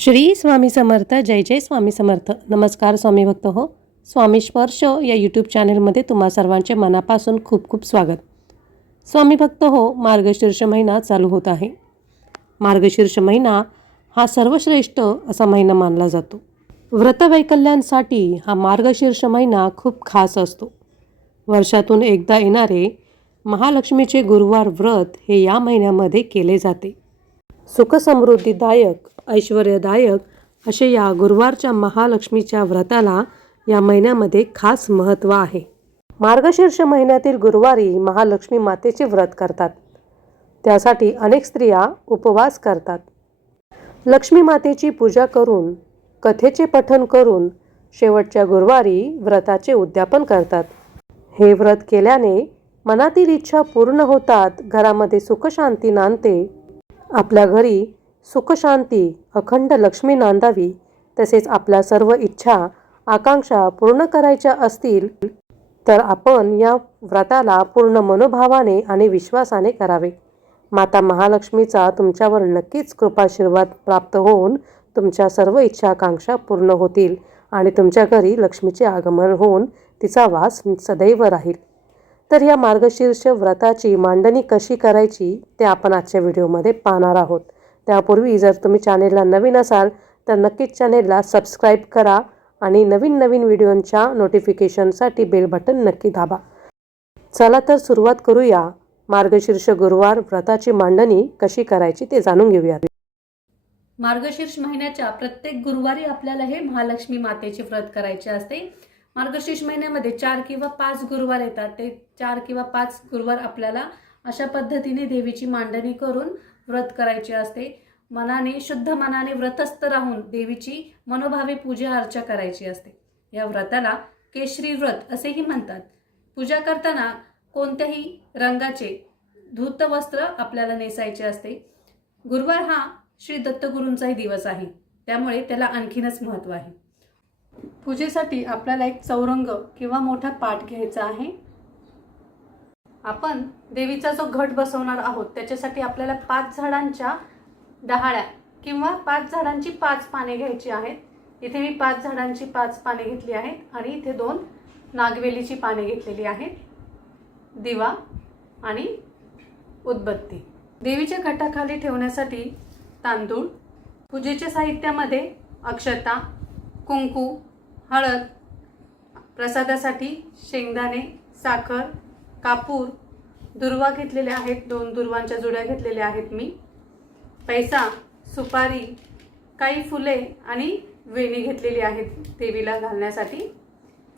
श्री स्वामी समर्थ जय जय स्वामी समर्थ. नमस्कार स्वामी भक्त हो. स्वामी स्पर्श या यूट्यूब चॅनलमध्ये तुम्हा सर्वांचे मनापासून खूप खूप स्वागत. स्वामी भक्त हो मार्गशीर्ष महिना चालू होत आहे. मार्गशीर्ष महिना हा सर्वश्रेष्ठ असा महिना मानला जातो. व्रतवैकल्यांसाठी हा मार्गशीर्ष महिना खूप खास असतो. वर्षातून एकदा येणारे महालक्ष्मीचे गुरुवार व्रत हे या महिन्यामध्ये केले जाते. सुखसमृद्धीदायक ऐश्वर्यदायक असे या गुरुवारच्या महालक्ष्मीच्या व्रताला या महिन्यामध्ये खास महत्त्व आहे. मार्गशीर्ष महिन्यातील गुरुवारी महालक्ष्मी मातेचे व्रत करतात. त्यासाठी अनेक स्त्रिया उपवास करतात. लक्ष्मी मातेची पूजा करून कथेचे पठन करून शेवटच्या गुरुवारी व्रताचे उद्यापन करतात. हे व्रत केल्याने मनातील इच्छा पूर्ण होतात घरामध्ये सुखशांती नांदते. आपल्या घरी सुखशांती अखंड लक्ष्मी नांदावी तसेच आपल्या सर्व इच्छा आकांक्षा पूर्ण करायच्या असतील तर आपण या व्रताला पूर्ण मनोभावाने आणि विश्वासाने करावे. माता महालक्ष्मीचा तुमच्यावर नक्कीच कृपाशीर्वाद प्राप्त होऊन तुमच्या सर्व इच्छा आकांक्षा पूर्ण होतील आणि तुमच्या घरी लक्ष्मीचे आगमन होऊन तिचा वास सदैव राहील. तर या मार्गशीर्ष व्रताची मांडणी कशी करायची ते आपण आजच्या व्हिडिओमध्ये पाहणार आहोत. त्यापूर्वी जर तुम्ही चॅनेलला नवीन असाल तर नक्कीच चॅनेलला सबस्क्राईब करा आणि नवीन नवीन व्हिडिओंच्या नोटिफिकेशनसाठी बेल बटन नक्की दाबा. चला तर सुरुवात करूया. मार्गशीर्ष गुरुवार व्रताची मांडणी कशी करायची ते जाणून घेऊया. मार्गशीर्ष महिन्याच्या प्रत्येक गुरुवारी आपल्याला हे महालक्ष्मी मातेचे व्रत करायचे असते. मार्गशीर्ष महिन्यामध्ये चार किंवा पाच गुरुवार येतात. ते चार किंवा पाच गुरुवार आपल्याला अशा पद्धतीने देवीची मांडणी करून व्रत करायचे असते. मनाने शुद्ध मनाने व्रतस्थ राहून देवीची मनोभावे पूजा अर्चा करायची असते. या व्रताला केशरी व्रत असेही म्हणतात. पूजा करताना कोणत्याही रंगाचे धूत वस्त्र आपल्याला नेसायचे असते. गुरुवार हा श्री दत्तगुरूंचाही दिवस आहे. त्यामुळे त्याला आणखीनच महत्त्व आहे. पूजेसाठी आपल्याला एक चौरंग किंवा मोठा पाठ घ्यायचा आहे. आपण देवीचा जो घट बसवणार आहोत त्याच्यासाठी आपल्याला पाच झाडांच्या डहाळ्या किंवा पाच झाडांची पाच पाने घ्यायची आहेत. इथे मी पाच झाडांची पाच पाने घेतली आहेत आणि इथे दोन नागवेलीची पाने घेतलेली आहेत. दिवा आणि उदबत्ती. देवीच्या घटाखाली ठेवण्यासाठी तांदूळ पूजेच्या साहित्यामध्ये अक्षता कुंकू हळद प्रसादासाठी शेंगदाणे साखर कापूर दुर्वा घेतलेल्या आहेत दोन दुर्वांच्या जुड्या घेतलेल्या आहेत मी. पैसा सुपारी काही फुले आणि वेणी घेतलेली आहेत देवीला घालण्यासाठी.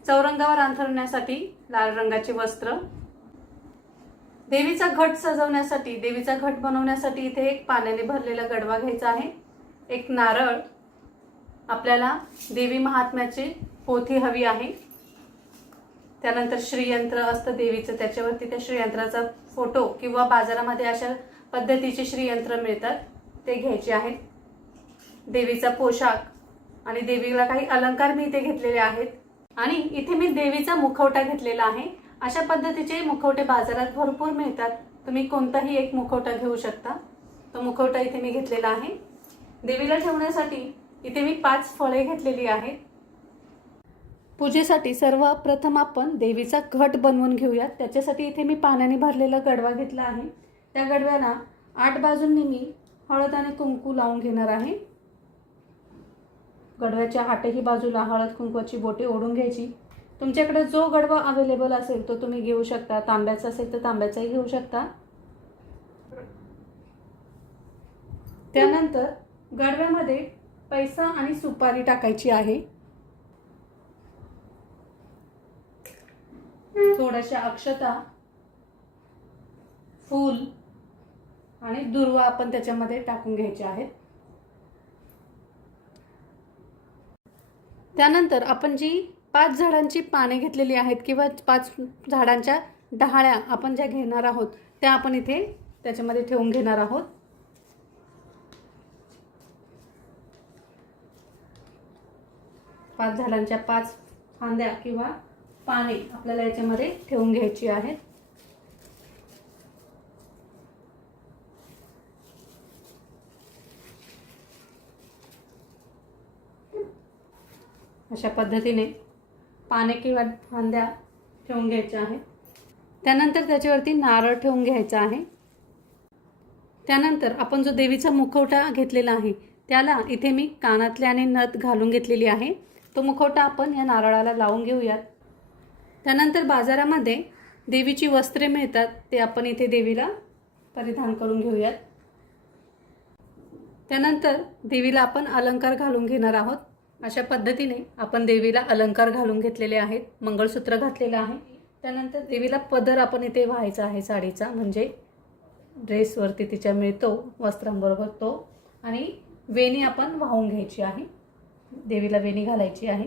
चौरंगावर अंथरण्यासाठी लाल रंगाचे वस्त्र. देवीचा घट सजवण्यासाठी देवीचा घट बनवण्यासाठी इथे एक पाण्याने भरलेला गडवा घ्यायचा आहे. एक नारळ. आपल्याला देवी महात्म्याची पोथी हवी आहे. त्यानंतर श्रीयंत्र असतं देवीचं त्याच्यावरती त्या श्रीयंत्राचा फोटो किंवा बाजारामध्ये अशा पद्धतीचे श्रीयंत्र मिळतात. ते घ्यायचे आहेत. देवीचा पोशाख आणि देवीला काही अलंकार मी इथे घेतलेले आहेत. आणि इथे मी देवीचा मुखवटा घेतलेला आहे. अशा पद्धतीचे मुखवटे बाजारात भरपूर मिळतात. तुम्ही कोणताही एक मुखवटा घेऊ शकता. तो मुखवटा इथे मी घेतलेला आहे. देवीला ठेवण्यासाठी इथे मी पाच फळे घेतलेली आहेत. पूजेसाठी सर्वप्रथम आपण देवीचा घट बनवून घेऊयात. त्याच्यासाठी इथे मी पाण्याने भरलेला गडवा घेतला आहे. त्या गडव्याला आठ बाजूंनी मी हळद आणि कुंकू लावून घेणार आहे. गडव्याच्या आठही बाजूला हळद कुंकवाची बोटे ओढून घ्यायची. तुमच्याकडे जो गडवा अवेलेबल असेल तो तुम्ही घेऊ शकता. तांब्याचा असेल तर तांब्याचाही घेऊ शकता. त्यानंतर गडव्यामध्ये पैसा आणि सुपारी टाकायची आहे. थोड्याशा अक्षता फूल आणि दुर्वा आपण त्याच्यामध्ये टाकून घ्यायचे आहेत. त्यानंतर आपण जी पाच झाडांची पाने घेतलेली आहेत किंवा पाच झाडांच्या डहाळ्या आपण ज्या घेणार आहोत त्या आपण इथे त्याच्यामध्ये ठेवून घेणार आहोत. पाच झाडांच्या पाच फांद्या किंवा पाने आपल्याला याच्यामध्ये ठेवून घ्यायची आहेत अशा पद्धतीने पाने किंवा फांद्या ठेवून घ्यायच्या आहेत त्यानंतर त्याच्यावरती नारळ ठेवून घ्यायचा आहे. त्यानंतर आपण जो देवीचा मुखवटा घेतलेला आहे त्याला इथे मी कानातले आणि नथ घालून घेतलेली आहे. तो मुखवटा आपण या नारळाला लावून घेऊयात. त्यानंतर बाजारामध्ये देवीची वस्त्रे मिळतात ते आपण इथे देवीला परिधान करून घेऊयात. त्यानंतर देवीला आपण अलंकार घालून घेणार आहोत. अशा पद्धतीने आपण देवीला अलंकार घालून घेतलेले आहेत मंगळसूत्र घातलेलं आहे. त्यानंतर देवीला पदर आपण इथे व्हायचा आहे साडीचा म्हणजे ड्रेसवरती तिच्या मिळतो वस्त्रांबरोबर तो. आणि वेणी आपण वाहून घ्यायची आहे. देवीला वेणी घालायची आहे.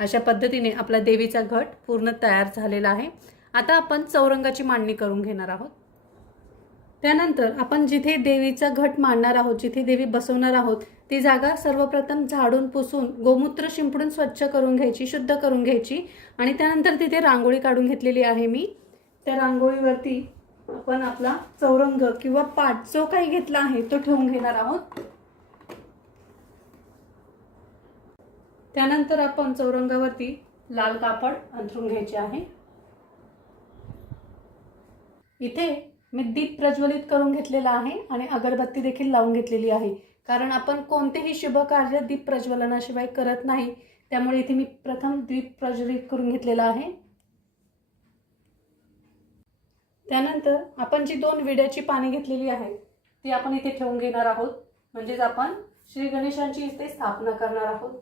अशा पद्धतीने आपला देवीचा घट पूर्ण तयार झालेला आहे. आता आपण चौरंगाची मांडणी करून घेणार आहोत. त्यानंतर आपण जिथे देवीचा घट मांडणार आहोत जिथे देवी बसवणार आहोत ती जागा सर्वप्रथम झाडून पुसून गोमूत्र शिंपडून स्वच्छ करून घ्यायची शुद्ध करून घ्यायची. आणि त्यानंतर तिथे रांगोळी काढून घेतलेली आहे मी. त्या रांगोळीवरती आपण आपला चौरंग किंवा पाट जो काही घेतला आहे तो ठेवून घेणार आहोत. त्यानंतर आपण चौरंगावरती लाल कापड अंथरून घ्यायचे आहे. इथे मी दीप प्रज्वलित करून घेतलेला आहे आणि अगरबत्ती देखील लावून घेतलेली आहे. कारण आपण कोणतेही शुभ कार्य दीप प्रज्वलनाशिवाय करत नाही. त्यामुळे इथे मी प्रथम दीप प्रज्वलित करून घेतलेला आहे. त्यानंतर आपण जी दोन विड्याची पाने घेतलेली आहेत ती आपण इथे ठेवून घेणार आहोत. म्हणजेच आपण श्री गणेशांची इथे स्थापना करणार आहोत.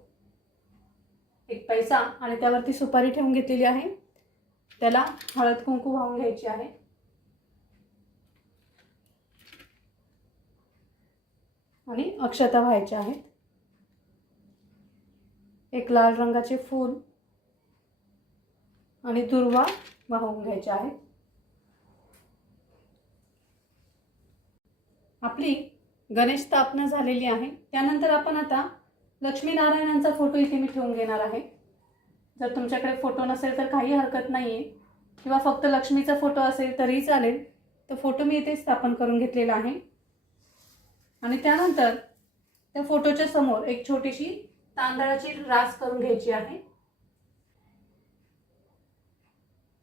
एक पैसा आणि त्यावरती सुपारी ठेवून घेतलेली आहे. त्याला हळद कुंकू वाहून घ्यायची आहे. आणि अक्षता व्हायच्या आहेत. एक लाल रंगाचे फूल आणि दुर्वा वाहून घ्यायचे आहेत आपली गणेश स्थापना झालेली आहे. त्यानंतर आपण आता लक्ष्मीनारायणांचा फोटो इथे मी ठेवून घेणार आहे. जर तुमच्याकडे फोटो नसेल तर काही हरकत नाही आहे किंवा फक्त लक्ष्मीचा फोटो असेल तरीही चालेल. तर फोटो मी इथे स्थापन करून घेतलेला आहे. आणि त्यानंतर त्या फोटोच्या समोर एक छोटीशी तांदळाची रास करून घ्यायची आहे.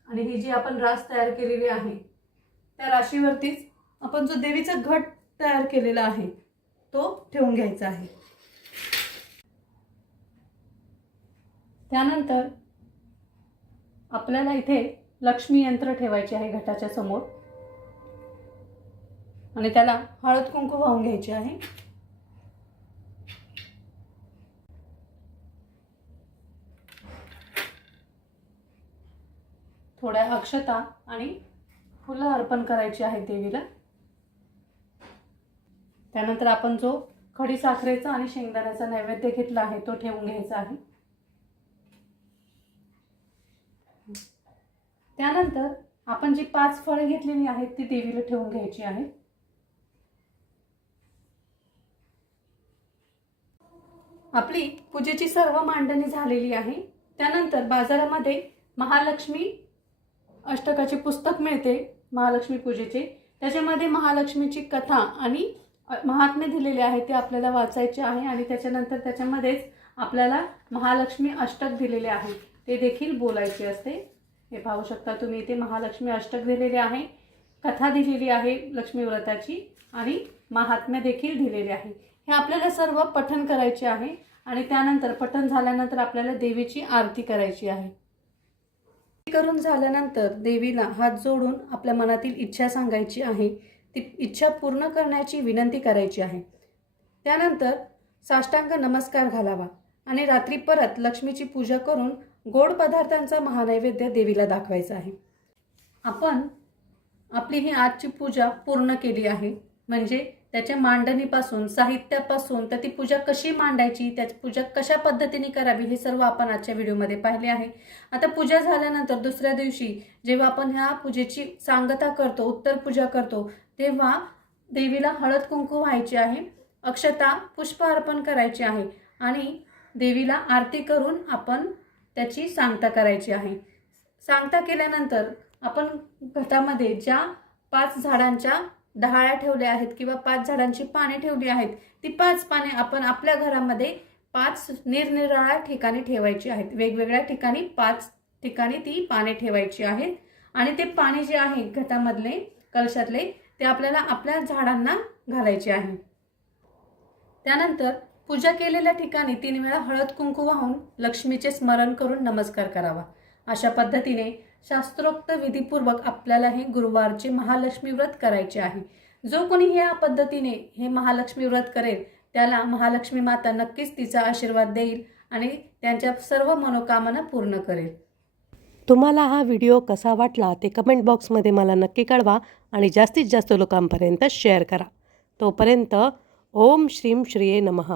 आणि ही जी आपण रास तयार केलेली आहे त्या राशीवरतीच आपण जो देवीचा घट तयार केलेला आहे तो ठेवून घ्यायचा आहे. त्यानंतर आपल्याला इथे लक्ष्मी यंत्र ठेवायचे आहे घटाच्या समोर. आणि त्याला हळद कुंकू वाहून घ्यायचे आहे. थोड्या अक्षता आणि फुलं अर्पण करायची आहेत देवीला. त्यानंतर आपण जो खडी साखरेचा आणि शेंगदाण्याचा नैवेद्य घेतला आहे तो ठेवून घ्यायचा आहे. त्यानंतर आपण जी पाच फळे घेतलेली आहेत ती देवीला ठेवून घ्यायची आहेत आपली पूजेची सर्व मांडणी झालेली आहे. त्यानंतर बाजारामध्ये महालक्ष्मी अष्टकाचे पुस्तक मिळते महालक्ष्मी पूजेचे. त्याच्यामध्ये महालक्ष्मीची कथा आणि महात्म्य दिलेले आहे ते आपल्याला वाचायचे आहे आणि त्याच्यानंतर त्याच्यामध्येच आपल्याला महालक्ष्मी अष्टक दिलेले आहे. ते देखील बोलायचे असते. हे पाहू शकता तुम्ही इथे महालक्ष्मी अष्टक दिलेले आहे कथा दिलेली आहे लक्ष्मी व्रताची आणि महात्म्य देखील दिलेले आहे. हे आपल्याला सर्व पठण करायचे आहे आणि त्यानंतर पठण झाल्यानंतर आपल्याला देवीची आरती करायची आहे. करून झाल्यानंतर देवीला हात जोडून आपल्या मनातील इच्छा सांगायची आहे. ती इच्छा पूर्ण करण्याची विनंती करायची आहे. त्यानंतर साष्टांग नमस्कार घालावा आणि रात्री परत लक्ष्मीची पूजा करून गोड पदार्थांचा महानैवेद्य देवीला दाखवायचा आहे. आपण आपली ही आजची पूजा पूर्ण केली आहे. म्हणजे त्याच्या मांडणीपासून साहित्यापासून तर ती पूजा कशी मांडायची त्याची पूजा कशा पद्धतीने करावी हे सर्व आपण आजच्या व्हिडिओमध्ये पाहिले आहे. आता पूजा झाल्यानंतर दुसऱ्या दिवशी जेव्हा आपण ह्या पूजेची सांगता करतो उत्तर पूजा करतो तेव्हा देवीला हळद कुंकू व्हायची आहे. अक्षता पुष्प अर्पण करायची आहे. आणि देवीला आरती करून आपण त्याची सांगता करायची आहे. सांगता केल्यानंतर आपण घटामध्ये ज्या पाच झाडांच्या डहाळ्या ठेवल्या आहेत किंवा पाच झाडांची पाने ठेवली आहेत ती पाच पाने आपण आपल्या घरामध्ये पाच निरनिराळ्या ठिकाणी ठेवायची आहेत. वेगवेगळ्या ठिकाणी पाच ठिकाणी ती पाने ठेवायची आहेत. आणि ते पाणी जे आहे घटामधले कलशातले ते आपल्याला आपल्या झाडांना घालायचे आहे. त्यानंतर पूजा केलेल्या ठिकाणी तीन वेळा हळद कुंकू वाहून लक्ष्मीचे स्मरण करून नमस्कार करावा. अशा पद्धतीने शास्त्रोक्त विधीपूर्वक आपल्याला हे गुरुवारचे महालक्ष्मी व्रत करायचे आहे. जो कोणी या पद्धतीने हे महालक्ष्मी व्रत करेल त्याला महालक्ष्मी माता नक्कीच तिचा आशीर्वाद देईल आणि त्यांच्या सर्व मनोकामना पूर्ण करेल. तुम्हाला हा व्हिडिओ कसा वाटला ते कमेंट बॉक्समध्ये मला नक्की कळवा आणि जास्तीत जास्त लोकांपर्यंत शेअर करा. तोपर्यंत ओम श्रीम श्रीये नमः.